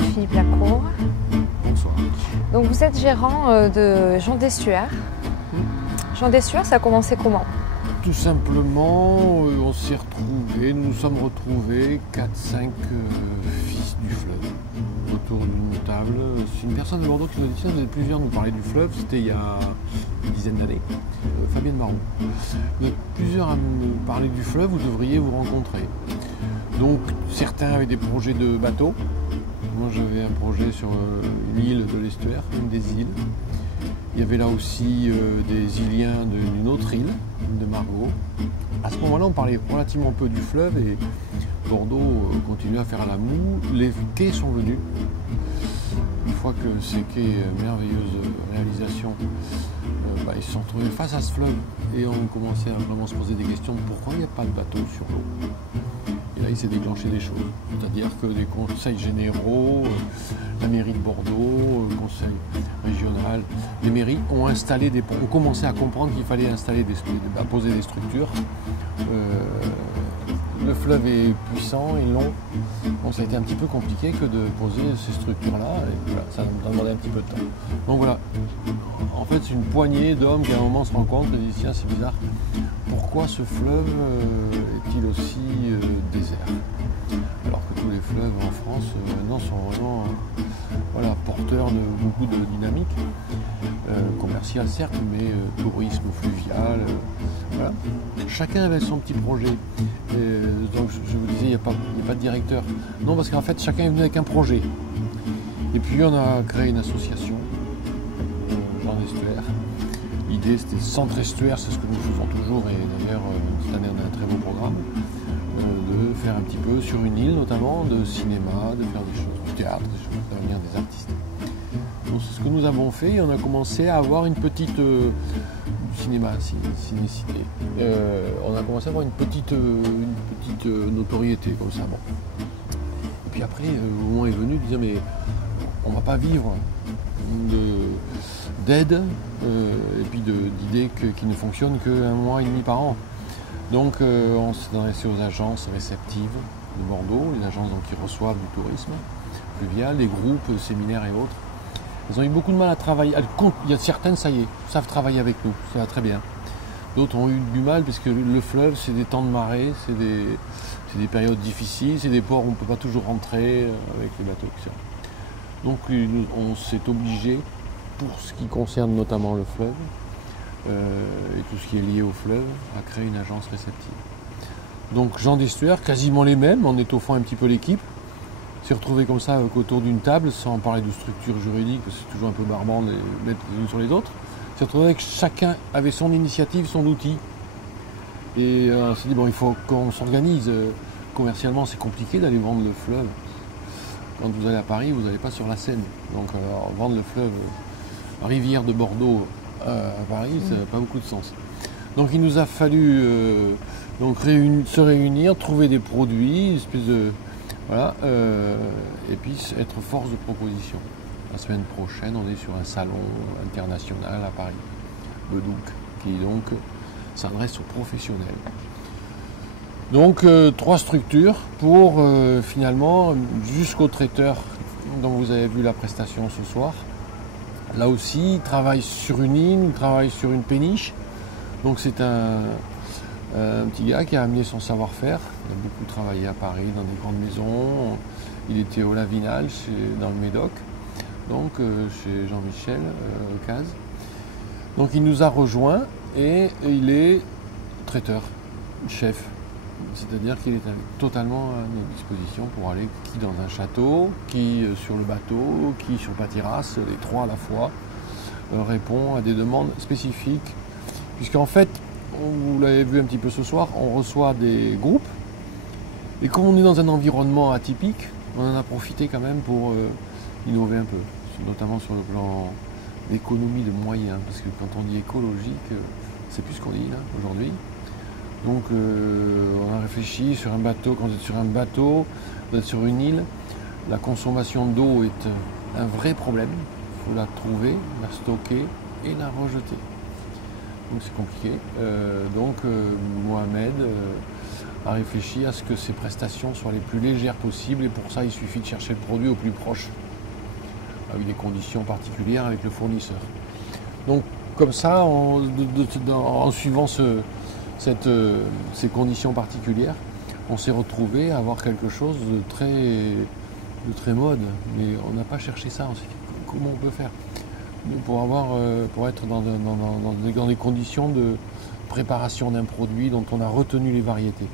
Philippe Lacour. Bonsoir. Donc vous êtes gérant de Jean d'Estuaire. Jean d'Estuaire, ça a commencé comment? Tout simplement, on s'est retrouvés, nous nous sommes retrouvés 4-5 fils du fleuve autour d'une table. C'est une personne de Bordeaux qui nous a dit tiens, vous êtes plusieurs nous parler du fleuve, c'était il y a une dizaine d'années, Fabienne Marou. Vous êtes plusieurs à nous parler du fleuve, vous devriez vous rencontrer. Donc certains avaient des projets de bateaux. Moi j'avais un projet sur l'île de l'Estuaire, une des îles. Il y avait là aussi des Iliens d'une autre île, de Margot. À ce moment-là, on parlait relativement peu du fleuve et Bordeaux continuait à faire à la moue. Les quais sont venus. Une fois que ces quais, merveilleuses réalisations, ils se sont retrouvés face à ce fleuve et on commençait à vraiment se poser des questions. Pourquoi il n'y a pas de bateau sur l'eau? Et là, il s'est déclenché des choses. C'est-à-dire que des conseils généraux, la mairie de Bordeaux, le conseil régional, les mairies ont installé ont commencé à comprendre qu'il fallait installer poser des structures. Le fleuve est puissant et long, donc ça a été un petit peu compliqué que de poser ces structures-là. Et voilà, ça nous a demandé un petit peu de temps. Donc voilà, en fait, c'est une poignée d'hommes qui à un moment se rencontrent et disent tiens, c'est bizarre. Pourquoi ce fleuve est-il aussi désert? Alors que tous les fleuves en France maintenant sont vraiment porteurs de beaucoup de dynamique, commerciale certes, mais tourisme fluvial. Voilà. Chacun avait son petit projet. Donc je vous disais, il n'y a pas de directeur. Non, parce qu'en fait, chacun est venu avec un projet. Et puis on a créé une association, Jean d'Estuaire. L'idée c'était Centre Estuaire, c'est ce que nous faisons toujours et d'ailleurs cette année on a un très beau programme de faire un petit peu sur une île notamment, de cinéma, de faire des choses, du théâtre, des choses, de venir des artistes. Donc c'est ce que nous avons fait et on a commencé à avoir une petite cinéma, cinécité. On a commencé à avoir une petite notoriété comme ça. Bon. Et puis après, le moment est venu de dire mais on ne va pas vivre d'aide et puis d'idées qui ne fonctionnent qu'un mois et demi par an. Donc on s'est adressé aux agences réceptives de Bordeaux, les agences qui reçoivent du tourisme fluvial, les groupes, séminaires et autres. Ils ont eu beaucoup de mal à travailler. Il y a certaines, ça y est, savent travailler avec nous, ça va très bien. D'autres ont eu du mal parce que le fleuve, c'est des temps de marée, c'est des périodes difficiles, c'est des ports où on ne peut pas toujours rentrer avec les bateaux. Etc. Donc on s'est obligé, pour ce qui concerne notamment le fleuve et tout ce qui est lié au fleuve, à créer une agence réceptive. Donc Jean d'Estuaire, quasiment les mêmes, en étoffant un petit peu l'équipe, s'est retrouvé comme ça autour d'une table, sans parler de structure juridique, parce que c'est toujours un peu barbant de les mettre les unes sur les autres. S'est retrouvé que chacun avait son initiative, son outil. Et on s'est dit, bon, il faut qu'on s'organise. Commercialement, c'est compliqué d'aller vendre le fleuve. Quand vous allez à Paris, vous n'allez pas sur la Seine. Donc vendre le fleuve rivière de Bordeaux à Paris, ça n'a pas beaucoup de sens. Donc il nous a fallu se réunir, trouver des produits, une espèce de... Voilà, et puis être force de proposition. La semaine prochaine, on est sur un salon international à Paris, Bedouk, qui donc s'adresse aux professionnels. Donc 3 structures pour finalement jusqu'au traiteur dont vous avez vu la prestation ce soir. Là aussi, il travaille sur une île, il travaille sur une péniche. Donc c'est un petit gars qui a amené son savoir-faire. Il a beaucoup travaillé à Paris dans des grandes maisons. Il était au Lavinal, dans le Médoc, donc chez Jean-Michel Caz. Donc il nous a rejoints et il est traiteur, chef. C'est-à-dire qu'il est totalement à notre disposition pour aller qui dans un château, qui sur le bateau, qui sur la terrasse, les 3 à la fois, répond à des demandes spécifiques. Puisqu'en fait, vous l'avez vu un petit peu ce soir, on reçoit des groupes. Et comme on est dans un environnement atypique, on en a profité quand même pour innover un peu, notamment sur le plan d'économie de moyens. Parce que quand on dit écologique, c'est plus ce qu'on dit là aujourd'hui. Donc on a réfléchi sur un bateau, quand vous êtes sur un bateau, vous êtes sur une île, la consommation d'eau est un vrai problème. Il faut la trouver, la stocker et la rejeter. Donc c'est compliqué. Donc Mohamed a réfléchi à ce que ces prestations soient les plus légères possibles, et pour ça il suffit de chercher le produit au plus proche, avec des conditions particulières avec le fournisseur. Donc comme ça, en suivant ces conditions particulières, on s'est retrouvé à avoir quelque chose de très mode, mais on n'a pas cherché ça, on s'est dit comment on peut faire pour être dans des conditions de préparation d'un produit dont on a retenu les variétés.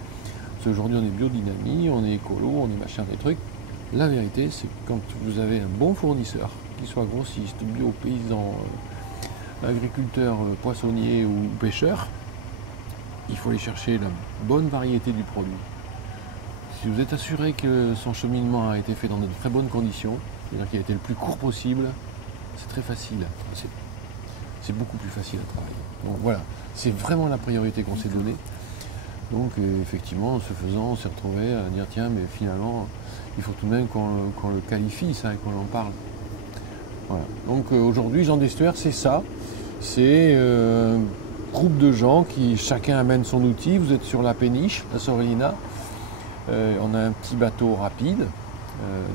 Parce qu'aujourd'hui on est biodynamie, on est écolo, on est machin des trucs. La vérité, c'est que quand vous avez un bon fournisseur, qu'il soit grossiste, bio, paysan, agriculteur, poissonnier ou pêcheur, il faut aller chercher la bonne variété du produit. Si vous êtes assuré que son cheminement a été fait dans de très bonnes conditions, c'est-à-dire qu'il a été le plus court possible, c'est très facile. C'est beaucoup plus facile à travailler. Donc voilà, c'est vraiment la priorité qu'on s'est donnée. Donc effectivement, en ce faisant, on s'est retrouvé à dire tiens, mais finalement, il faut tout de même qu'on le qualifie, ça, et qu'on en parle. Voilà. Donc aujourd'hui, Gens d'Estuaire, c'est ça. C'est un groupe de gens qui chacun amène son outil. Vous êtes sur la péniche, la Sorellina. On a un petit bateau rapide,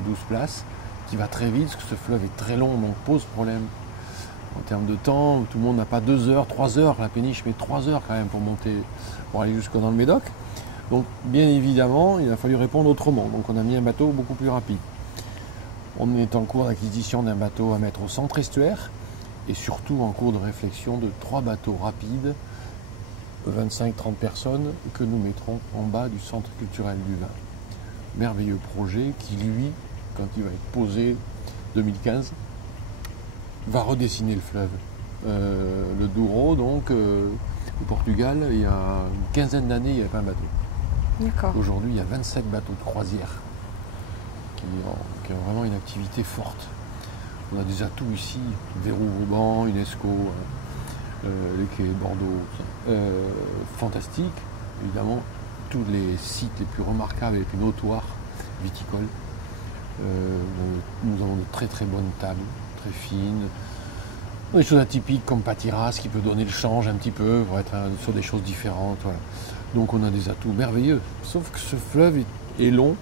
12 places, qui va très vite, parce que ce fleuve est très long, donc pose problème. En termes de temps, tout le monde n'a pas 2 heures, 3 heures. La péniche met 3 heures quand même pour aller jusqu'au dans le Médoc. Donc bien évidemment, il a fallu répondre autrement. Donc on a mis un bateau beaucoup plus rapide. On est en cours d'acquisition d'un bateau à mettre au centre estuaire, et surtout en cours de réflexion de 3 bateaux rapides, 25-30 personnes, que nous mettrons en bas du centre culturel du vin. Merveilleux projet qui, lui, quand il va être posé 2015, va redessiner le fleuve. Le Douro, donc, au Portugal, il y a une quinzaine d'années, il n'y avait pas un bateau. D'accord. Aujourd'hui, il y a 27 bateaux de croisière qui ont vraiment une activité forte. On a des atouts ici, Veyroux-Vauban, UNESCO, les quais Bordeaux, fantastique. Évidemment, tous les sites les plus remarquables et les plus notoires viticoles. Nous avons de très très bonnes tables, très fines. Des choses atypiques comme Patiras qui peut donner le change un petit peu pour être sur des choses différentes. Voilà. Donc on a des atouts merveilleux. Sauf que ce fleuve est long,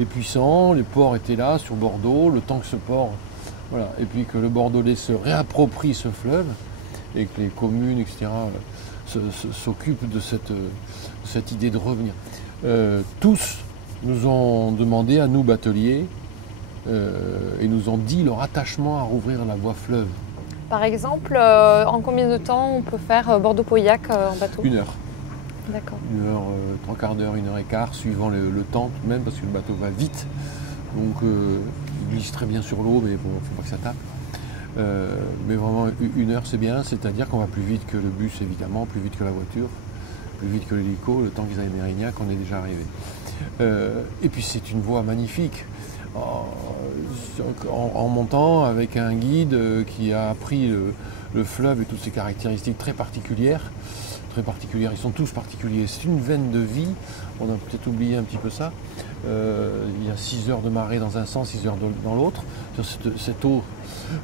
est puissant, les ports étaient là sur Bordeaux, le temps que ce port, voilà, et puis que le Bordelais se réapproprie ce fleuve et que les communes, etc., s'occupent de cette idée de revenir. Tous nous ont demandé à nous, bateliers, et nous ont dit leur attachement à rouvrir la voie fleuve. Par exemple, en combien de temps on peut faire Bordeaux-Pauillac en bateau? 1 heure. D'accord. 1 heure, 3 quarts d'heure, 1 heure et quart, suivant le temps tout de même, parce que le bateau va vite. Donc il glisse très bien sur l'eau, mais bon, il ne faut pas que ça tape. Mais vraiment 1 heure c'est bien, c'est-à-dire qu'on va plus vite que le bus évidemment, plus vite que la voiture, plus vite que l'hélico, le temps qu'ils aillent à Mérignac, on est déjà arrivé. Et puis c'est une voie magnifique. En montant avec un guide qui a appris le fleuve et toutes ses caractéristiques très particulières. Ils sont tous particuliers. C'est une veine de vie, on a peut-être oublié un petit peu ça. Il y a 6 heures de marée dans un sens, 6 heures dans l'autre. Cette eau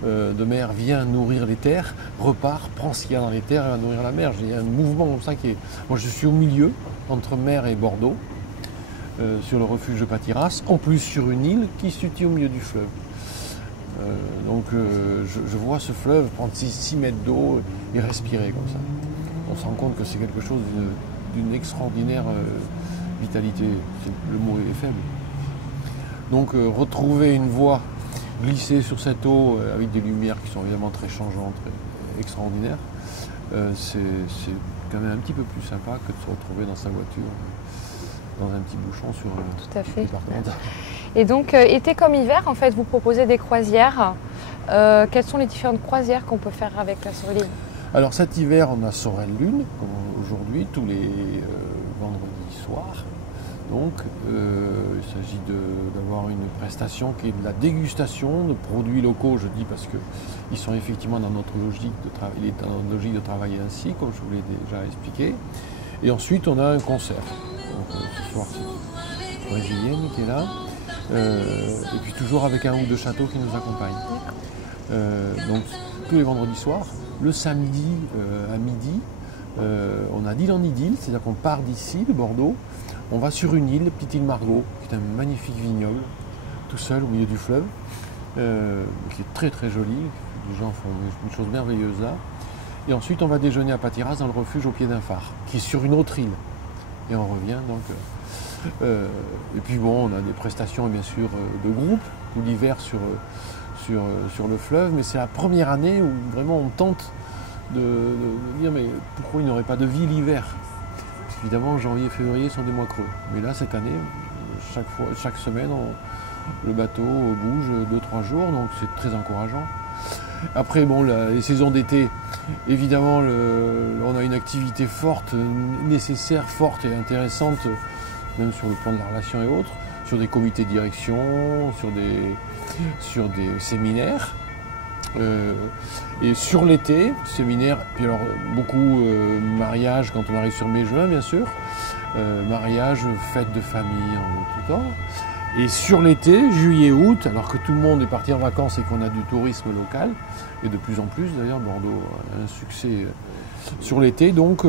de mer vient nourrir les terres, repart, prend ce qu'il y a dans les terres et va nourrir la mer. Il y a un mouvement comme ça qui est... Moi je suis au milieu, entre mer et Bordeaux, sur le refuge de Patiras, en plus sur une île qui se situe au milieu du fleuve. Donc je vois ce fleuve prendre 6 mètres d'eau et respirer comme ça. On se rend compte que c'est quelque chose d'une extraordinaire vitalité. Le mot est faible. Donc retrouver une voie glissée sur cette eau avec des lumières qui sont évidemment très changeantes, très extraordinaires, c'est quand même un petit peu plus sympa que de se retrouver dans sa voiture, dans un petit bouchon sur Tout à fait. départemental. Et donc, été comme hiver, en fait, vous proposez des croisières. Quelles sont les différentes croisières qu'on peut faire avec la Sorellina? Alors cet hiver, on a Sorel Lune, comme aujourd'hui, tous les vendredis soirs. Donc il s'agit d'avoir une prestation qui est de la dégustation de produits locaux, je dis parce qu'ils sont effectivement dans notre logique de travailler ainsi, comme je vous l'ai déjà expliqué. Et ensuite, on a un concert. Donc, ce soir, c'est une brésilienne qui est là. Et puis toujours avec un ou deux châteaux qui nous accompagnent. Donc tous les vendredis soirs. Le samedi à midi, on a d'île en idylle, c'est-à-dire qu'on part d'ici, de Bordeaux, On va sur une île, petite île Margot, qui est un magnifique vignoble, tout seul au milieu du fleuve, qui est très très joli. Les gens font une chose merveilleuse là. Et ensuite, on va déjeuner à Patiras dans le refuge au pied d'un phare, qui est sur une autre île. Et on revient donc. Et puis bon, on a des prestations bien sûr de groupe, tout l'hiver sur le fleuve, mais c'est la première année où vraiment on tente de dire mais pourquoi il n'y aurait pas de vie l'hiver? Parce qu'évidemment, janvier et février sont des mois creux. Mais là, cette année, chaque semaine, le bateau bouge 2-3 jours, donc c'est très encourageant. Après, bon, les saisons d'été, évidemment, on a une activité forte, nécessaire, forte et intéressante, même sur le plan de la relation et autres, sur des comités de direction, sur des séminaires. Et sur l'été, séminaires, puis alors beaucoup mariage quand on arrive sur mai-juin, bien sûr, mariage, fête de famille en tout temps. Et sur l'été, juillet-août, alors que tout le monde est parti en vacances et qu'on a du tourisme local, et de plus en plus d'ailleurs, Bordeaux a un succès sur l'été, donc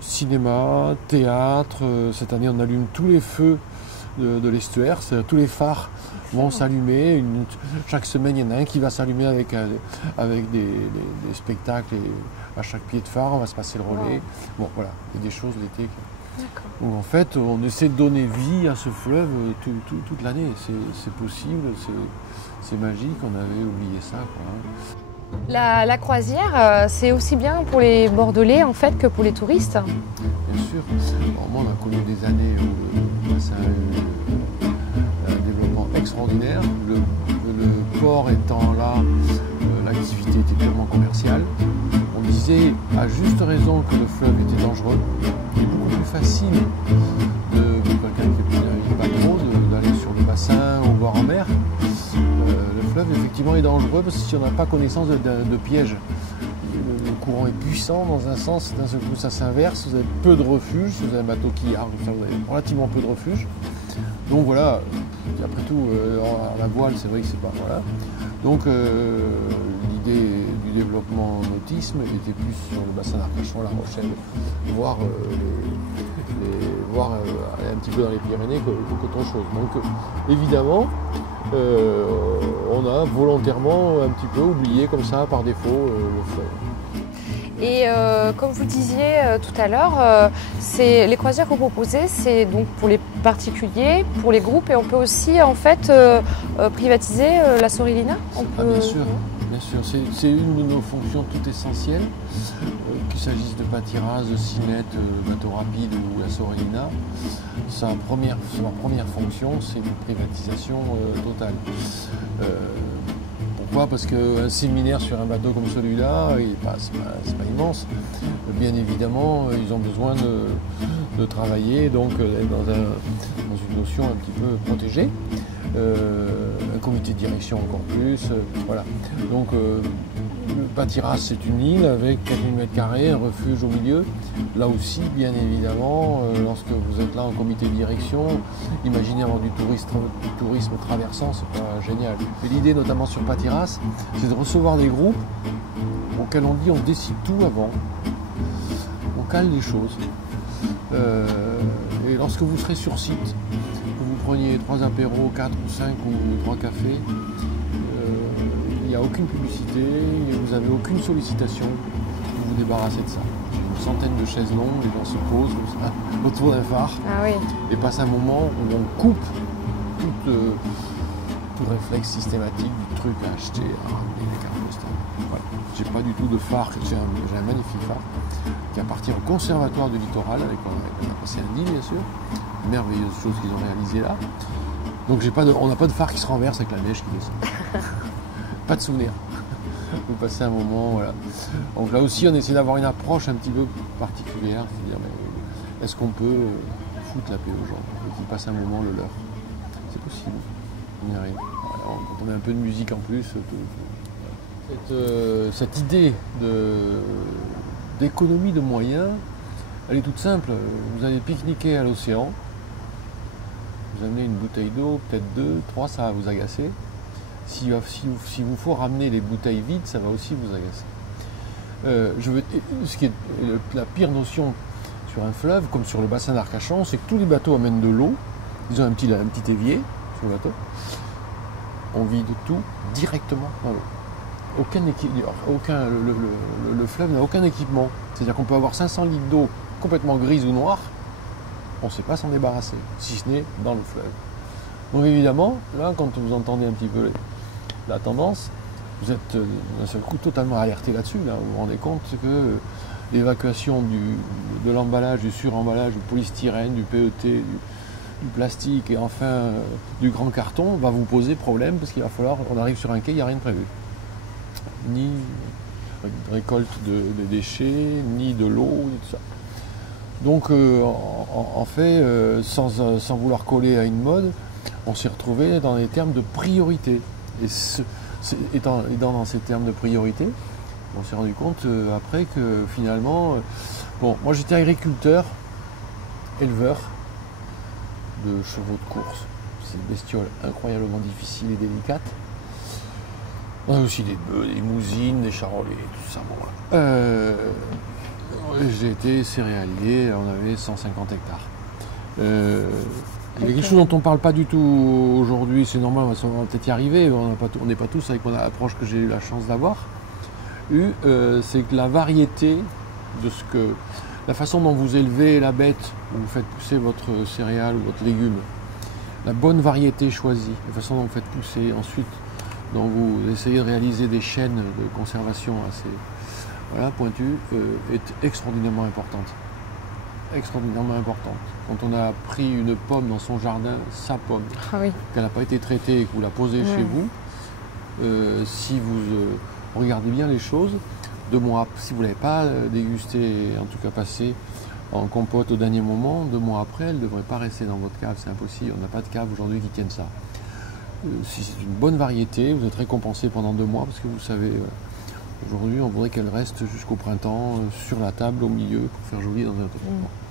cinéma, théâtre, cette année on allume tous les feux de l'estuaire, tous les phares vont s'allumer, chaque semaine il y en a un qui va s'allumer avec des spectacles, et à chaque pied de phare on va se passer le relais. Bon voilà, il y a des choses l'été. Donc en fait, on essaie de donner vie à ce fleuve toute l'année. C'est possible, c'est magique, on avait oublié ça, quoi. La croisière, c'est aussi bien pour les Bordelais en fait que pour les touristes. Bien sûr. Alors, moi, on a connu des années où ça a eu un développement extraordinaire. Le port étant là, l'activité était purement commerciale. On disait à juste raison que le fleuve était dangereux. Il est beaucoup plus facile pour quelqu'un qui n'arrive pas trop d'aller sur le bassin ou voir en mer. Le fleuve effectivement est dangereux parce que si on n'a pas connaissance de pièges, le courant est puissant dans un sens, d'un seul coup ça s'inverse, vous avez peu de refuge, si vous avez un bateau qui argue, vous avez relativement peu de refuge. Donc voilà, après tout, à la voile c'est vrai que c'est pas. Voilà. Donc l'idée du développement nautisme était plus sur le bassin d'Arcachon, La Rochelle, voire aller un petit peu dans les Pyrénées qu'autre chose. Donc évidemment, on a volontairement un petit peu oublié comme ça par défaut le fleuve. Et comme vous le disiez tout à l'heure, les croisières que vous proposez, c'est donc pour les particuliers, pour les groupes, et on peut aussi en fait privatiser la Sorellina. Bien sûr. Bien sûr, c'est une de nos fonctions toutes essentielles, qu'il s'agisse de Patiras, de Cinette, bateau rapide ou la Sorellina. Sa première fonction, c'est une privatisation totale. Pourquoi? Parce qu'un séminaire sur un bateau comme celui-là, c'est pas immense. Bien évidemment, ils ont besoin de travailler, donc d'être dans une notion un petit peu protégée. Un comité de direction encore plus, voilà. Donc Patiras c'est une île avec 4000 m², un refuge au milieu. Là aussi, bien évidemment, lorsque vous êtes là en comité de direction, imaginez avoir du tourisme traversant, c'est pas génial. Et l'idée notamment sur Patiras, c'est de recevoir des groupes auxquels on dit on décide tout avant, on cale les choses. Et lorsque vous serez sur site, vous preniez 3 apéros, 4 ou 5 ou 3 cafés, il n'y a aucune publicité, vous n'avez aucune sollicitation, vous vous débarrassez de ça. Une centaine de chaises longues, les gens se posent autour d'un phare et passent un moment où on coupe tout réflexe systématique du truc à acheter, à ramener les cartes postales. Voilà. J'ai pas du tout de phare, j'ai un magnifique phare qui appartient au conservatoire du littoral, avec on a passé un nid bien sûr, merveilleuse chose qu'ils ont réalisée là. Donc on n'a pas de phare qui se renverse avec la neige qui descend. Pas de souvenir. Vous passez un moment, voilà. Donc là aussi on essaie d'avoir une approche un petit peu particulière, c'est-à-dire est-ce qu'on peut foutre la paix aux gens, qu'ils passent un moment le leur. C'est possible, on y arrive. Alors, quand on met un peu de musique en plus, cette idée d'économie de moyens, elle est toute simple. Vous allez pique-niquer à l'océan, vous amenez une bouteille d'eau, peut-être 2, 3, ça va vous agacer. Si vous faut ramener les bouteilles vides, ça va aussi vous agacer. Ce qui est la pire notion sur un fleuve, comme sur le bassin d'Arcachon, c'est que tous les bateaux amènent de l'eau. Ils ont un petit évier sur le bateau. On vide tout directement dans l'eau. Le fleuve n'a aucun équipement. C'est-à-dire qu'on peut avoir 500 litres d'eau complètement grise ou noire, on ne sait pas s'en débarrasser, si ce n'est dans le fleuve. Donc évidemment, là, quand vous entendez un petit peu la tendance, vous êtes d'un seul coup totalement alerté là-dessus. Là. Vous vous rendez compte que l'évacuation de l'emballage, du suremballage, du polystyrène, du PET, du plastique et enfin du grand carton va vous poser problème parce qu'il va falloir qu'on arrive sur un quai, il n'y a rien de prévu. Ni récolte de déchets, ni de l'eau, ni tout ça. Donc en fait, sans vouloir coller à une mode, on s'est retrouvé dans des termes de priorité. Et étant dans ces termes de priorité, on s'est rendu compte après que finalement, bon, moi j'étais agriculteur, éleveur de chevaux de course. C'est une bestiole incroyablement difficile et délicate. On a aussi des bœufs, des limousines, des charolais, tout ça. Bon, voilà. J'ai été céréalier, on avait 150 hectares. Il y a quelque chose dont on ne parle pas du tout aujourd'hui, c'est normal, on va peut-être y arriver, on n'est pas tous avec l'approche que j'ai eu la chance d'avoir. C'est que la variété de la façon dont vous élevez la bête, où vous faites pousser votre céréale ou votre légume, la bonne variété choisie, la façon dont vous faites pousser, ensuite dont vous essayez de réaliser des chaînes de conservation assez pointues, est extraordinairement importante. Extraordinairement importante. Quand on a pris une pomme dans son jardin, sa pomme, qu'elle n'a pas été traitée et que vous la posez chez vous, si vous regardez bien les choses, 2 mois, si vous ne l'avez pas dégusté, en tout cas passé en compote au dernier moment, 2 mois après, elle ne devrait pas rester dans votre cave, c'est impossible, on n'a pas de cave aujourd'hui qui tienne ça. Si c'est une bonne variété, vous êtes récompensé pendant 2 mois parce que vous savez, aujourd'hui on voudrait qu'elle reste jusqu'au printemps sur la table au milieu pour faire joli dans un hôtel.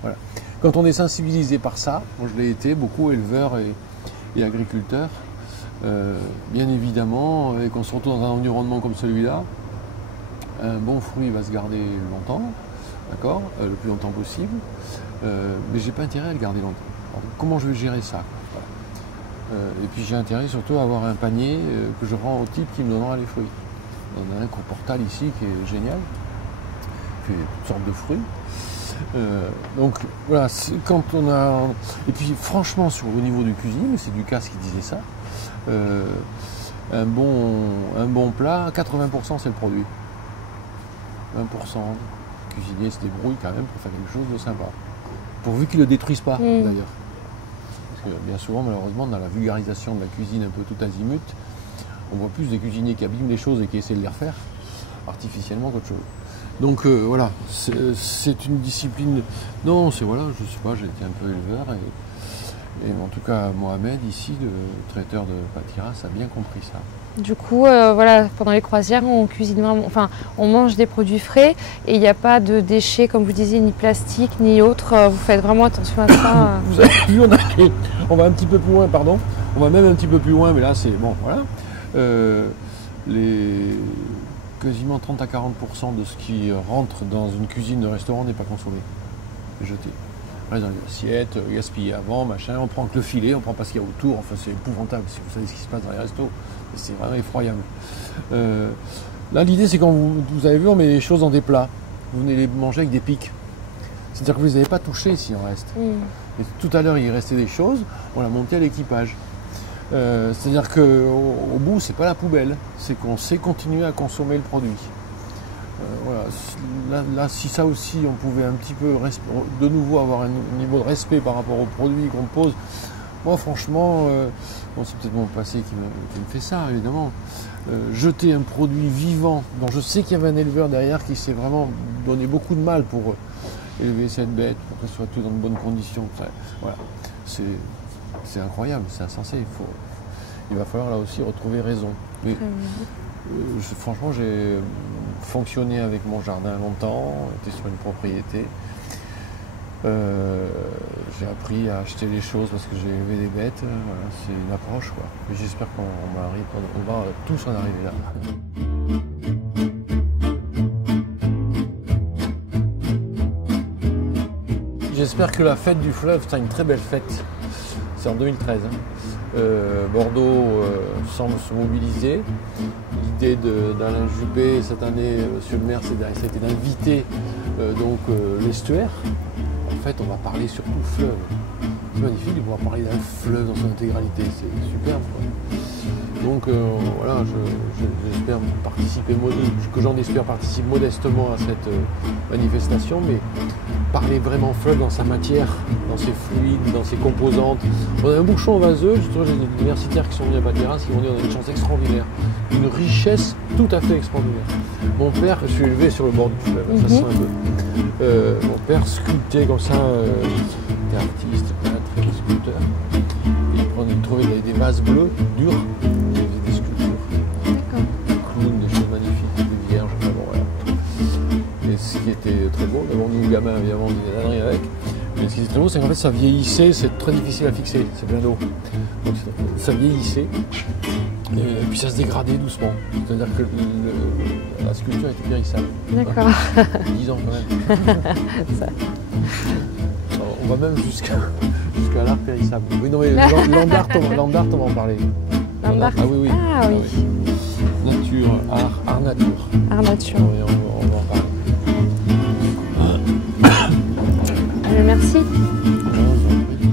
Voilà. Quand on est sensibilisé par ça, moi je l'ai été, beaucoup éleveurs et agriculteurs, bien évidemment, et qu'on se retrouve dans un environnement comme celui-là, un bon fruit va se garder longtemps, d'accord, le plus longtemps possible, mais j'ai pas intérêt à le garder longtemps. Alors, comment je vais gérer ça? Et puis j'ai intérêt surtout à avoir un panier que je rends au type qui me donnera les fruits. On a un comportal ici qui est génial, qui fait toutes sortes de fruits. Donc voilà, quand on a... Et puis franchement, au niveau du cuisine, c'est Ducasse qui disait ça, un bon plat, 80% c'est le produit. 20%, le cuisinier se débrouille quand même pour faire quelque chose de sympa. Pourvu qu'il ne le détruise pas d'ailleurs. Parce que bien souvent, malheureusement, dans la vulgarisation de la cuisine un peu tout azimut, on voit plus des cuisiniers qui abîment les choses et qui essaient de les refaire artificiellement qu'autre chose. Donc voilà, c'est une discipline. Non, c'est voilà, je sais pas, j'ai été un peu éleveur et en tout cas Mohamed ici, le traiteur de Patiras, a bien compris ça. Du coup, voilà, pendant les croisières, on cuisine vraiment, enfin, on mange des produits frais et il n'y a pas de déchets, comme vous disiez, ni plastique ni autre. Vous faites vraiment attention à ça. Vous avez vu, on va un petit peu plus loin, pardon. On va même un petit peu plus loin, mais là c'est bon, voilà. Quasiment 30 à 40% de ce qui rentre dans une cuisine de restaurant n'est pas consommé, est jeté. Reste dans les assiettes, gaspillé avant, machin, on prend que le filet, on prend pas ce qu'il y a autour, enfin c'est épouvantable si vous savez ce qui se passe dans les restos, c'est vraiment effroyable. Là l'idée c'est quand vous avez vu, on met les choses dans des plats, vous venez les manger avec des pics. C'est-à-dire que vous ne les avez pas touchés s'il en reste. Et tout à l'heure il restait des choses, on l'a monté à l'équipage. C'est-à-dire qu'au bout, c'est pas la poubelle, c'est qu'on sait continuer à consommer le produit. Voilà. Là, si ça aussi, on pouvait un petit peu, de nouveau, avoir un niveau de respect par rapport aux produits qu'on pose. Moi, franchement, bon, c'est peut-être mon passé qui me fait ça, évidemment. Jeter un produit vivant, dont je sais qu'il y avait un éleveur derrière qui s'est vraiment donné beaucoup de mal pour élever cette bête, pour qu'elle soit tout dans de bonnes conditions. Enfin, voilà. C'est incroyable, c'est insensé. Il va falloir là aussi retrouver raison. Mais, franchement, j'ai fonctionné avec mon jardin longtemps, j'étais sur une propriété. J'ai appris à acheter les choses parce que j'ai élevé des bêtes. Voilà, c'est une approche, quoi. Et j'espère qu'on va tous en arriver là. espère que la fête du fleuve sera une très belle fête. C'est en 2013. Bordeaux semble se mobiliser. L'idée d'Alain Juppé cette année, monsieur le maire, c'était d'inviter l'estuaire. En fait, on va parler surtout fleuve. C'est magnifique de pouvoir parler d'un fleuve dans son intégralité, c'est superbe. Donc voilà, j'espère participer, que j'en espère participe modestement à cette manifestation, mais parler vraiment fleuve dans sa matière, dans ses fluides, dans ses composantes. On a un bouchon vaseux, justement j'ai des universitaires qui sont venus à ma terrasse, qui m'ont dit on a une chance extraordinaire, une richesse tout à fait extraordinaire. Mon père, je suis élevé sur le bord du fleuve, ça se sent un peu. Mon père sculptait comme ça, était artiste, peintre, sculpteur. Il trouvait des vases bleus, durs, il faisait des sculptures. Des clowns, des choses magnifiques, des vierges, bon, voilà. Et ce qui était très beau, d'abord nous gamins, évidemment, on faisait des âneries avec. Mais ce qui était très beau, c'est qu'en fait ça vieillissait, c'est très difficile à fixer, c'est plein d'eau. Donc ça vieillissait. Et puis ça se dégradait doucement. C'est-à-dire que la sculpture était périssable. D'accord. 10 ans quand même. Alors, on va même jusqu'à l'art périssable. Oui, non, mais Landart, on va en parler. Landart. Ah oui, oui. Ah oui. Nature, art nature. Art nature. Oui, on va en parler. Merci. Non, je vous en prie.